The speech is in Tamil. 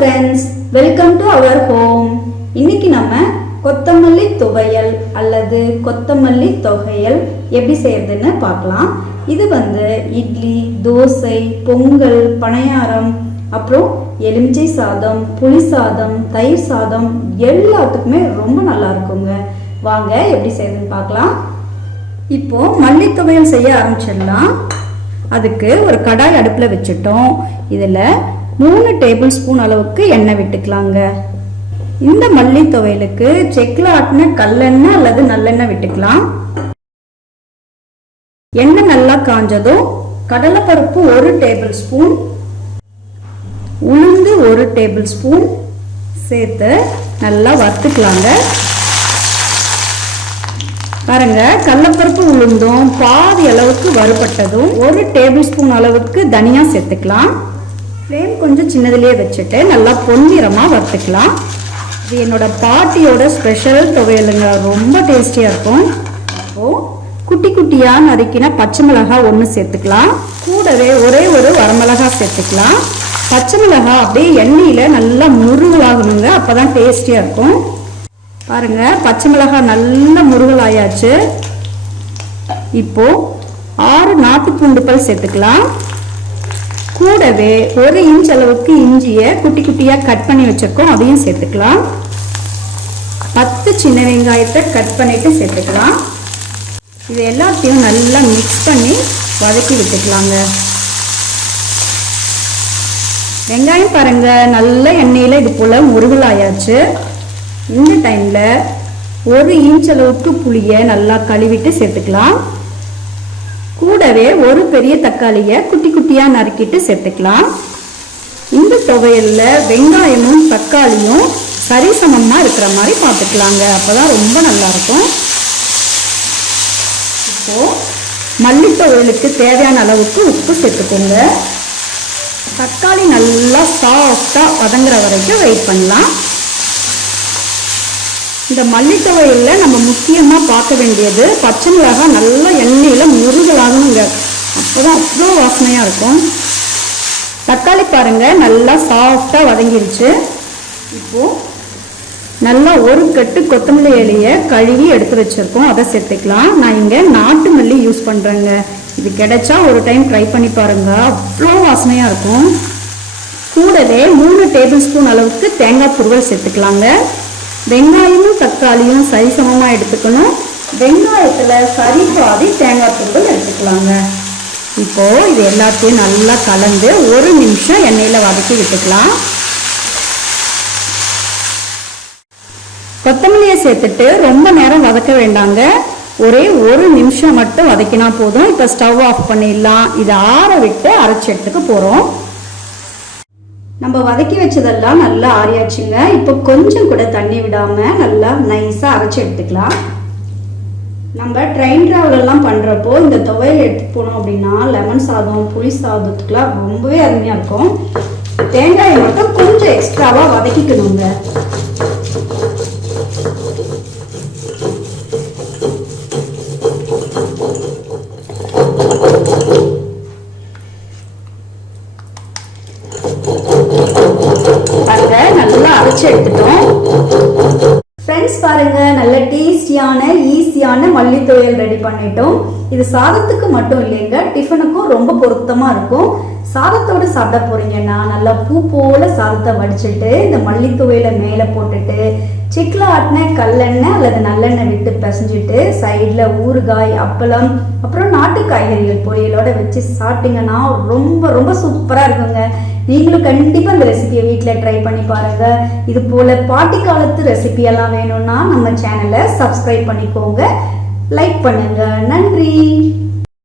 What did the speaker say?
Friends welcome to our home இன்னைக்கு நம்ம கொத்தமல்லி துவையல் அல்லது கொத்தமல்லி தொகையல் எப்படி செய்யறதுன்னு பார்க்கலாம். இது வந்து இட்லி தோசை பொங்கல் பணியாரம் அப்புறம் எலுமிச்சை சாதம் புளி சாதம் தயிர் சாதம் எல்லாத்துக்குமே ரொம்ப நல்லா இருக்குங்க. வாங்க எப்படி செய்யறதுன்னு பார்க்கலாம். இப்போ மல்லி துவையல் செய்ய ஆரம்பிச்சிடலாம். அதுக்கு ஒரு கடாய் அடுப்பில் வச்சுட்டோம். இதில் மூணு டேபிள் ஸ்பூன் அளவுக்கு எண்ணெய் விட்டுக்கலாங்க. இந்த மல்லி துவையலுக்கு செக்கில் ஆட்டின கல்லெண்ணெய் அல்லது நல்லெண்ணெய் விட்டுக்கலாம். எண்ணெய் நல்லா காஞ்சதும் கடலைப்பருப்பு ஒரு டேபிள் ஸ்பூன் உளுந்து ஒரு டேபிள் ஸ்பூன் சேர்த்து நல்லா வறுத்துக்கலாங்க. பாருங்க கடலப்பருப்பு உளுந்தும் பாதி அளவுக்கு வறுபட்டதும் ஒரு டேபிள் ஸ்பூன் அளவுக்கு தனியா சேர்த்துக்கலாம். ஃப்ளேம் கொஞ்சம் சின்னதுலேயே வச்சுட்டு நல்லா பொன்னிறமாக வறுத்துக்கலாம். இது என்னோட பாட்டியோட ஸ்பெஷல் துவையலுங்க. ரொம்ப டேஸ்டியாக இருக்கும். அப்போது குட்டி குட்டியாக நறுக்கின பச்சை மிளகாய் ஒன்று சேர்த்துக்கலாம். கூடவே ஒரே ஒரு வரமிளகாய் சேர்த்துக்கலாம். பச்சை மிளகாய் அப்படியே எண்ணெயில் நல்லா முருகலாகணுங்க. அப்போ தான் டேஸ்டியாக இருக்கும். பாருங்கள் பச்சை மிளகாய் நல்ல முருகலாயாச்சு. இப்போது ஆறு நாட்டு பூண்டு பல் சேர்த்துக்கலாம். கூடவே ஒரு இன்ச் அளவுக்கு இஞ்சியை குட்டி குட்டியாக கட் பண்ணி வச்சிருக்கோம். அதையும் சேர்த்துக்கலாம். பத்து சின்ன வெங்காயத்தை கட் பண்ணிட்டு சேர்த்துக்கலாம். இது எல்லாத்தையும் நல்லா மிக்ஸ் பண்ணி வதக்கி விட்டுக்கலாங்க. வெங்காயம் பாருங்கள் நல்ல எண்ணெயில் இது போல் முருகலாயாச்சு. இந்த டைமில் ஒரு இன்ச் அளவுக்கு புளியை நல்லா கழுவிட்டு சேர்த்துக்கலாம். கூடவே ஒரு பெரிய தக்காளியை குட்டி குட்டியாக நறுக்கிட்டு சேர்த்துக்கலாம். இந்த துவையலில் வெங்காயமும் தக்காளியும் சரிசமமாக இருக்கிற மாதிரி பார்த்துக்கலாங்க. அப்போ தான் ரொம்ப நல்லாயிருக்கும் இப்போது மல்லி துவையலுக்கு தேவையான அளவுக்கு உப்பு சேர்த்துக்கோங்க. தக்காளி நல்லா சாஃப்டாக வதங்குற வரைக்கும் வெயிட் பண்ணலாம். இந்த மல்லித்துவையில் நம்ம முக்கியமாக பார்க்க வேண்டியது பச்சை மிளகாய் நல்லா எண்ணெய் அப்போ தான் அவ்வளோ வாசனையாக இருக்கும். தக்காளி பாருங்கள் நல்லா சாஃப்டாக வதங்கிருச்சு. இப்போது நல்லா ஒரு கட்டு கொத்தமல்லி இலையை கழுவி எடுத்து வச்சுருக்கோம். அதை சேர்த்துக்கலாம். நான் இங்கே நாட்டு மல்லி யூஸ் பண்ணுறேங்க இது கிடைச்சா ஒரு டைம் ட்ரை பண்ணி பாருங்கள் அவ்வளோ வாசனையாக இருக்கும். கூடவே மூணு டேபிள் ஸ்பூன் அளவுக்கு தேங்காய் துருவல் சேர்த்துக்கலாங்க. வெங்காயமும் தக்காளியும் சரிசமமாக எடுத்துக்கணும். வெங்காயத்தில் சரி பாதி தேங்காய் துருவல் எடுத்துக்கலாங்க. இப்போது இது எல்லாத்தையும் நல்லா கலந்து ஒரு நிமிஷம் எண்ணெயில் வதக்கி விட்டுக்கலாம். கொத்தமல்லியை சேர்த்துட்டு ரொம்ப நேரம் வதக்க வேண்டாங்க. ஒரே ஒரு நிமிஷம் மட்டும் வதக்கினா போதும். இப்போ ஸ்டவ் ஆஃப் பண்ணிடலாம். இதை ஆற விட்டு அரைச்சி எடுத்துக்க போகிறோம் நம்ம வதக்கி வச்சதெல்லாம் நல்லா ஆறியாச்சுங்க. இப்போ கொஞ்சம் கூட தண்ணி விடாமல் நல்லா நைஸாக அரைச்சி எடுத்துக்கலாம். நம்ம ட்ரெயின் ட்ராவலெல்லாம் பண்ணுறப்போ இந்த துவையல் எடுத்து போனோம் அப்படின்னா லெமன் சாதம் புளி சாதத்துக்குலாம் ரொம்பவே அருமையாக இருக்கும். தேங்காயை மட்டும் கொஞ்சம் எக்ஸ்ட்ராவாக வதக்கிக்கணுங்க பாருங்க நல்லா அரைச்சு எடுத்துட்டோம். பாருங்க நல்ல டேஸ்டியான ஈஸியான மல்லி துவையல் ரெடி பண்ணிட்டோம். இது சாதத்துக்கு மட்டும் இல்லைங்க டிஃபனுக்கும் ரொம்ப பொருத்தமா இருக்கும். சாதத்தோட சாப்பிட போறீங்கன்னா நல்லா பூ போல சாதத்தை வடிச்சிட்டு இந்த மல்லி துவையில மேலே போட்டுட்டு சிக்கில் ஆட்டின கல்லெண்ணெய் அல்லது நல்லெண்ணெய் விட்டு பிசைஞ்சிட்டு சைடில் ஊறுகாய் அப்பளம் அப்புறம் நாட்டு காய்கறிகள் பொரியலோட வச்சு சாப்பிட்டீங்கன்னா ரொம்ப ரொம்ப சூப்பராக இருக்குங்க. நீங்களும் கண்டிப்பாக இந்த ரெசிபியை வீட்டில் ட்ரை பண்ணி பாருங்கள் இது போல் பாட்டி காலத்து ரெசிபியெல்லாம் வேணும்னா நம்ம சேனலை சப்ஸ்கிரைப் பண்ணிக்கோங்க. லைக் பண்ணுங்க. நன்றி.